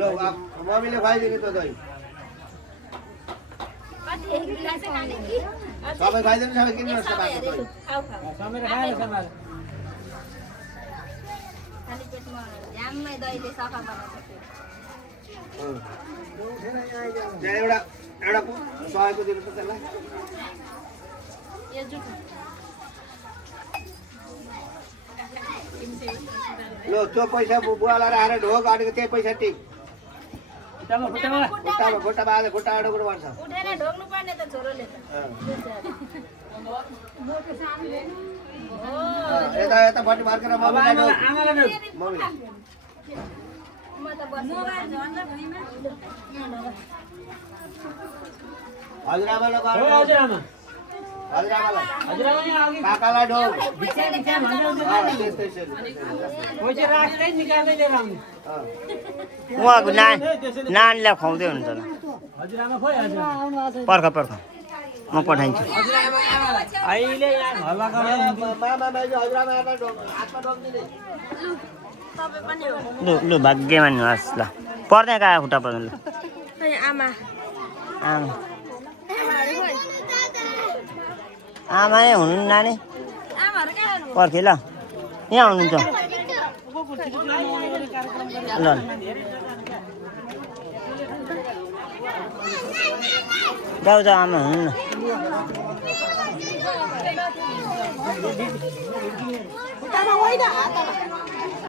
लो अब मम्मीले खुवाइदिनु त दही सबै खाइदिनु सबै किन्नुहोस् न बाटो दही समेर खाएर समाज खाली पेटमा जाममै दहीले सफा बनाउँछ त्यहाँ एउटा सयको दिनु त त्यसलाई यो जुठो लो त्यो पैसा बुवालाई राखेर ढोक अडेको त्यही पैसा टिक खुट्टामा आज खुट्टा अडेको पर्छ उठेर ढोग्नु पर्ने त छोरोले त यता यता भट्टी फर्केर मम्मीलाई ढोक मम्मी म त बस्नु हजुरआमालाई हजुरआमा हजुरआमालाई काकालाई ढोक पैसा राख्दै निकाल्दै लिएर आउने उहाँको नानीलाई खुवाउँदै हुन्छ ल हजुरआमा खोइ हजुर पर्ख म पठाइदिन्छु अहिले यहाँ हल्ला मामा माइजू हजुरआमालाई ढोक हातमा ढोक दिने लु भाग्यमान होस् ल पर्दैन कहाँ खुट्टा पर्दैन ल आमा आमा नै हुनु नानी आमाहरु कहाँ पर्खे ल यहाँ हुनुहुन्छ ल जाऊ आमा हुनु न